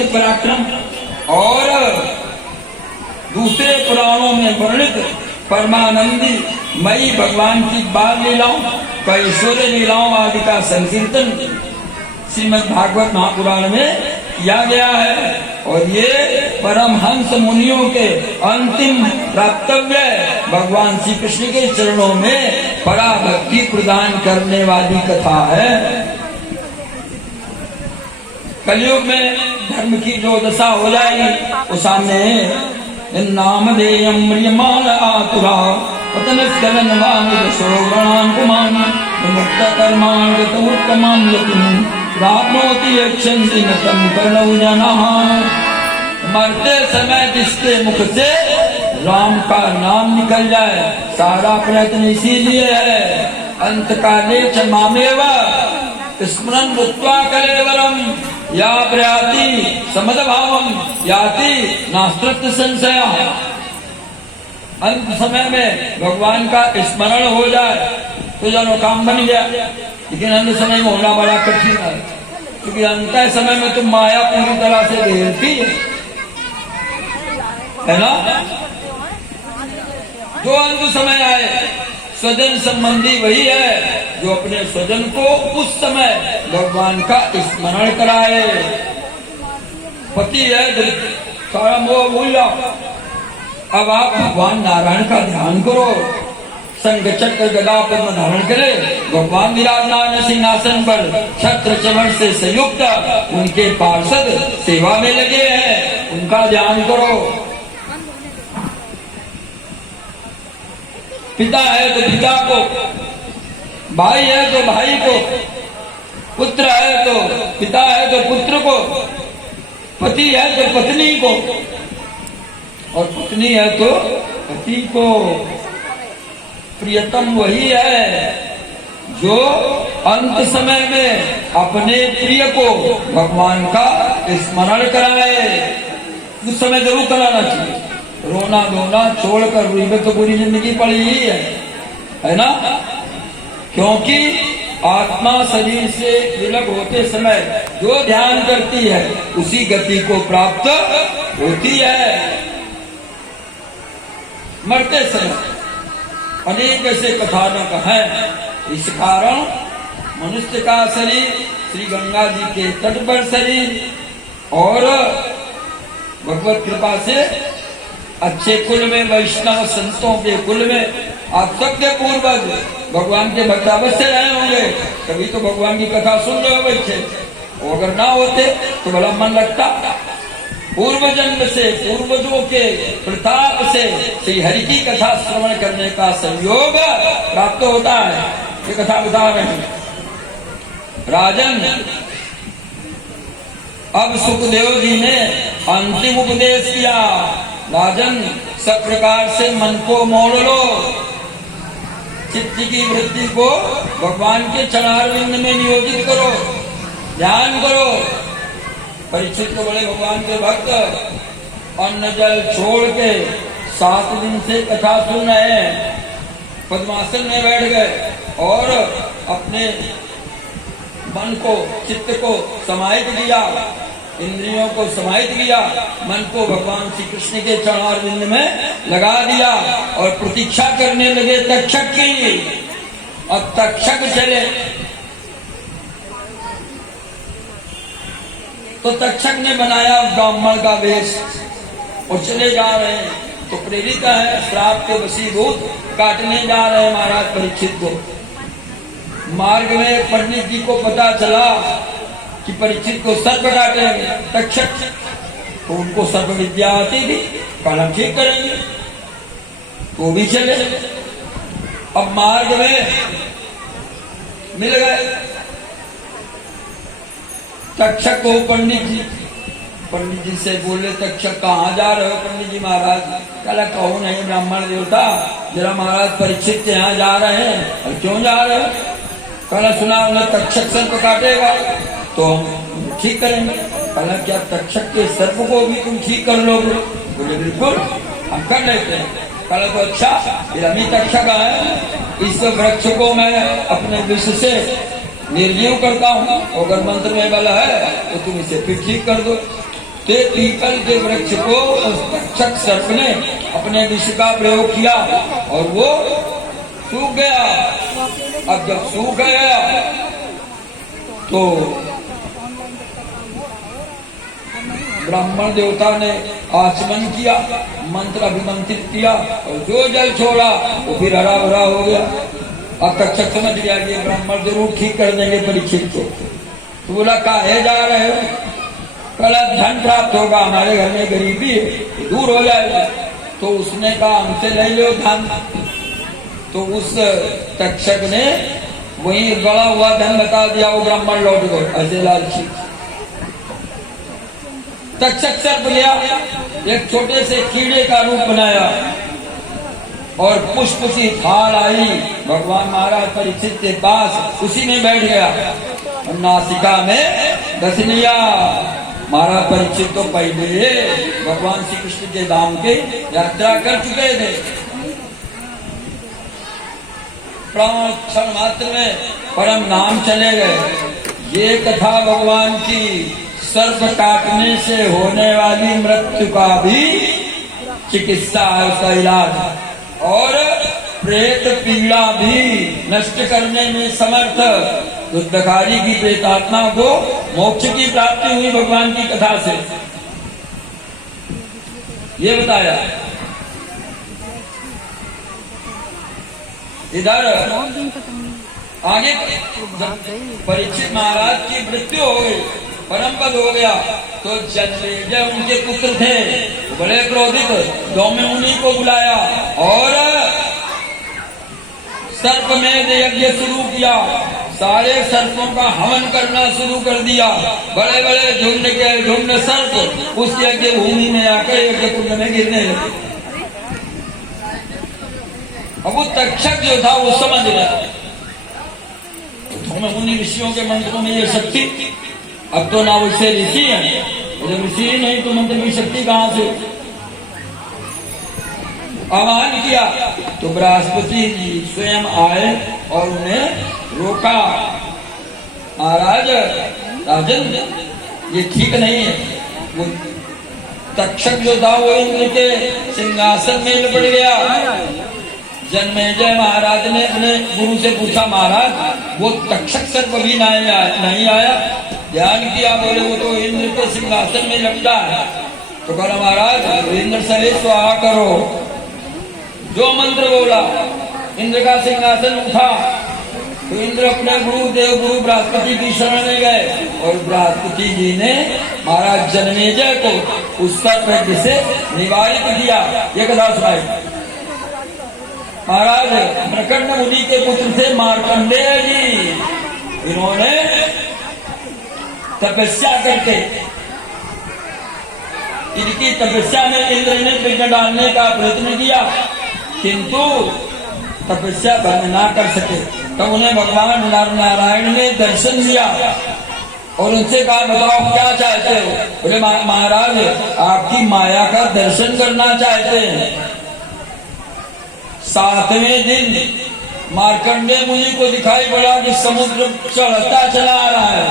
वीर पराक्रम और दूसरे पुराणों में वर्णित परमानंदी मई भगवान की बाल लीलाओं का ऐश्वर्य लीलाओं आदि का संकीर्तन श्रीमद् भागवत महापुराण में किया गया है। और ये परमहंस मुनियों के अंतिम प्राप्तव्य भगवान श्री कृष्ण के चरणों में पराभक्ति प्रदान करने वाली कथा है। कलयुग में धर्म की जो दशा हो जाएगी वो सामने है। नामधेयं म्रियमाण आतुरा पतनस्खलन वामिदशोगणान् पुमान् विमुक्तकर्मान् गतमुत्तमां यतिं प्राप्नोति यक्षन्ति न तं कर्णौ जनाः। मरते समय जिसके मुख से राम का नाम निकल जाए सारा प्रयत्न इसीलिए है। अंतकाले च मामेव स्मरन् भूत्वा कलेवरम् या प्रयाति समदभावम याति नास्त्रत्व संशय। अंत समय में भगवान का स्मरण हो जाए तो जानो काम बन गया। लेकिन अंत समय में होना बड़ा कठिन है, क्योंकि अंत समय में तो माया पूरी तरह से घेरती है ना। जो अंत समय आए स्वजन संबंधी वही है जो अपने स्वजन को उस समय भगवान का स्मरण कराए। पति है सारा मोह भूल जाओ, अब आप भगवान नारायण का ध्यान करो। संग चक्र गदा पद्म धारण करे भगवान विराजमान सिंहासन पर छत्र चमड़ से संयुक्त उनके पार्षद सेवा में लगे हैं, उनका ध्यान करो। पिता है तो पिता को, भाई है तो भाई को, पुत्र है तो पिता है तो पुत्र को, पति है तो पत्नी को, और पत्नी है तो पति को। प्रियतम वही है जो अंत समय में अपने प्रिय को भगवान का स्मरण कराए। उस समय जरूर कराना चाहिए। रोना धोना छोड़कर रुई में तो पूरी जिंदगी पड़ी ही है ना। क्योंकि आत्मा शरीर से विलग होते समय जो ध्यान करती है उसी गति को प्राप्त होती है। मरते समय अनेक ऐसे कथानक हैं। इस कारण मनुष्य का शरीर श्री गंगा जी के तट पर शरीर और भगवत कृपा से अच्छे कुल में वैष्णव संतों के कुल में आप सबके पूर्वज भगवान के भक्त अवश्य रहे होंगे, तभी तो भगवान की कथा सुन रहे हो बच्चे। और अगर ना होते तो बड़ा मन लगता। पूर्व जन्म से पूर्वजों के प्रताप से श्री हरि की कथा श्रवण करने का संयोग प्राप्त होता है। ये कथा बता रहे हैं। राजन, अब सुखदेव जी ने अंतिम उपदेश किया। राजन, सब प्रकार से मन को मोड़ लो, चित्त की वृत्ति को भगवान के चरणारविंद में नियोजित करो, ध्यान करो। परीक्षित को बड़े भगवान के भक्त अन्न जल छोड़ के 7 दिन से कथा सुन रहे हैं। पद्मासन में बैठ गए और अपने मन को चित्त को समाहित किया, इंद्रियों को समाहित किया, मन को भगवान श्री कृष्ण के चरणारविंद में लगा दिया और प्रतीक्षा करने लगे तक्षक की। अब तक्षक चले तो तक्षक ने बनाया ब्राह्मण का वेश और चले जा रहे हैं। तो प्रेरित है, श्राप के वशीभूत काटने जा रहे हैं महाराज परीक्षित को। मार्ग में पंडित जी को पता चला कि परीक्षित को सर्प काटेंगे तक्षक, तो उनको सर्प विद्या आती थी, कलम ठीक करेंगे, वो भी चले। अब मार्ग में मिल गए तक्षक को पंडित जी से बोले, तक्षक कहाँ जा रहे हो पंडित जी महाराज? कहला कहो नहीं ब्राह्मण देवता, जरा महाराज परीक्षित के यहाँ जा रहे हैं। और क्यों जा रहे हो? कहला सुना उन्हें तक्षक सर्प काटेगा तो हम ठीक करेंगे। कहला क्या तक्षक के सर्प को भी तुम ठीक कर लोगे? बोले बिल्कुल हम कर लेते हैं। कहला तो अच्छा, फिर अभी तक्षक है, इस वृक्ष को मैं अपने विष से निर्जीव करता हूँ, अगर मंत्र में बल है तो तुम इसे फिर ठीक कर दो। ते पीपल के वृक्ष को उस तक्षक सर्प ने अपने विष का प्रयोग किया और वो सूख गया। अब जब सूख गया तो ब्राह्मण देवता ने आचमन किया, मंत्र अभिमंत्रित किया और जो जल छोड़ा वो फिर हरा भरा हो गया। अब तक्षक समझ गया कि ब्राह्मण जरूर ठीक कर देंगे परीक्षित को। तो बोला काहे जा रहे हो? कल धन प्राप्त होगा, हमारे घर में गरीबी है, दूर हो जाएगा। तो उसने कहा हमसे ले लो धन। तो उस तक्षक ने वही गड़ा हुआ धन बता दिया, वो ब्राह्मण लौट गए ऐसे लालची। तक्षक सर्प लिया, एक छोटे से कीड़े का रूप बनाया और पुष्प सी थाल आई, भगवान महाराज परीक्षित के पास उसी में बैठ गया और नासिका में दस लिया। महाराज परीक्षित तो पहले भगवान श्री कृष्ण के धाम की यात्रा कर चुके थे। प्राण क्षण मात्र में परम नाम चले गए। ये कथा भगवान की सर्प काटने से होने वाली मृत्यु का भी चिकित्सा है, उसका इलाज, और प्रेत पीड़ा भी नष्ट करने में समर्थ। दुष्टकारी की प्रेतात्मा को मोक्ष की प्राप्ति हुई भगवान की कथा से, ये बताया। इधर आगे परीक्षित महाराज की मृत्यु हो गई, परम पद हो गया, तो जन्मेजय उनके पुत्र थे, बड़े क्रोधित, दौम्य मुनि को बुलाया और सर्प में यज्ञ शुरू किया। सारे सर्पों का हवन करना शुरू कर दिया। बड़े बड़े झुंड के झुंड सर्प उस यज्ञ भूमि में आकर यज्ञ कुंड में गिरने लगे। अब वो तक्षक जो था वो समझ गया, तो मुनि ऋषियों के मंत्रों में ये शक्ति, अब तो ना वैसे ऋषि है, जब ऋषि नहीं तो मंत्र की शक्ति कहां से? आह्वान किया तो बृहस्पति जी स्वयं आए और उन्हें रोका। महाराज राजन, ये ठीक नहीं है। वो तक्षक जो था वो इंद्र के सिंहासन में लिपट गया। जन्मेजय महाराज ने अपने गुरु से पूछा, महाराज वो तक्षक सर्प भी नहीं आया? ध्यान किया, बोले वो तो इंद्र के सिंहासन में लपटा है। तो बोला महाराज इंद्र सहित स्वाहा करो। जो मंत्र बोला इंद्र का सिंहासन उठा, तो इंद्र अपने गुरुदेव गुरु बृहस्पति की शरण में गए और बृहस्पति जी ने महाराज जन्मेजय को उस सर्प से निवारित किया। ये कथा सुनाई। महाराज मृकंड मुनि के पुत्र थे मार्कंडेय जी, इन्होंने तपस्या करके, इनकी तपस्या में इंद्र ने विघ्न डालने का प्रयत्न किया, किंतु तपस्या भंग ना कर सके। तब उन्हें भगवान नर नारायण ने दर्शन दिया और उनसे कहा, बताओ क्या चाहते हो? बोले महाराज आपकी माया का दर्शन करना चाहते हैं। 7वें दिन मार्कंडेय मुनि को दिखाई पड़ा कि समुद्र चढ़ता चला आ रहा है,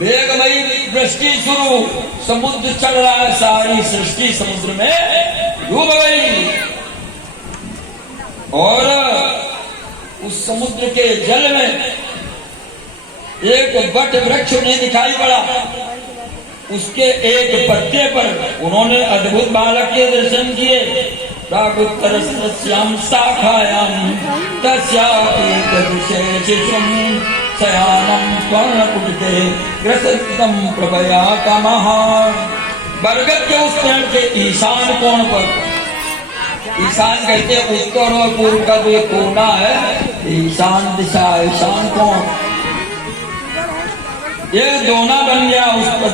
वेगमयी वृष्टि शुरू, समुद्र चढ़ रहा है, सारी सृष्टि समुद्र में डूब गई और उस समुद्र के जल में एक वट वृक्ष उन्हें दिखाई पड़ा। उसके एक पत्ते पर उन्होंने अद्भुत बालक के दर्शन किए। प्रागुत्तरस्याम शाखायाम तस्यापि शयानम स्वर्णकुटिते ग्रसितम प्रभया कामः। बरगद के उस पेड़ के ईशान कोण पर, ईशान कहते हैं उत्तर और पूर्व का जो कोना है, ईशान दिशा, ईशान कोण, ये दोना बन गया उस पर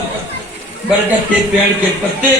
बरगद के पेड़ के पत्ते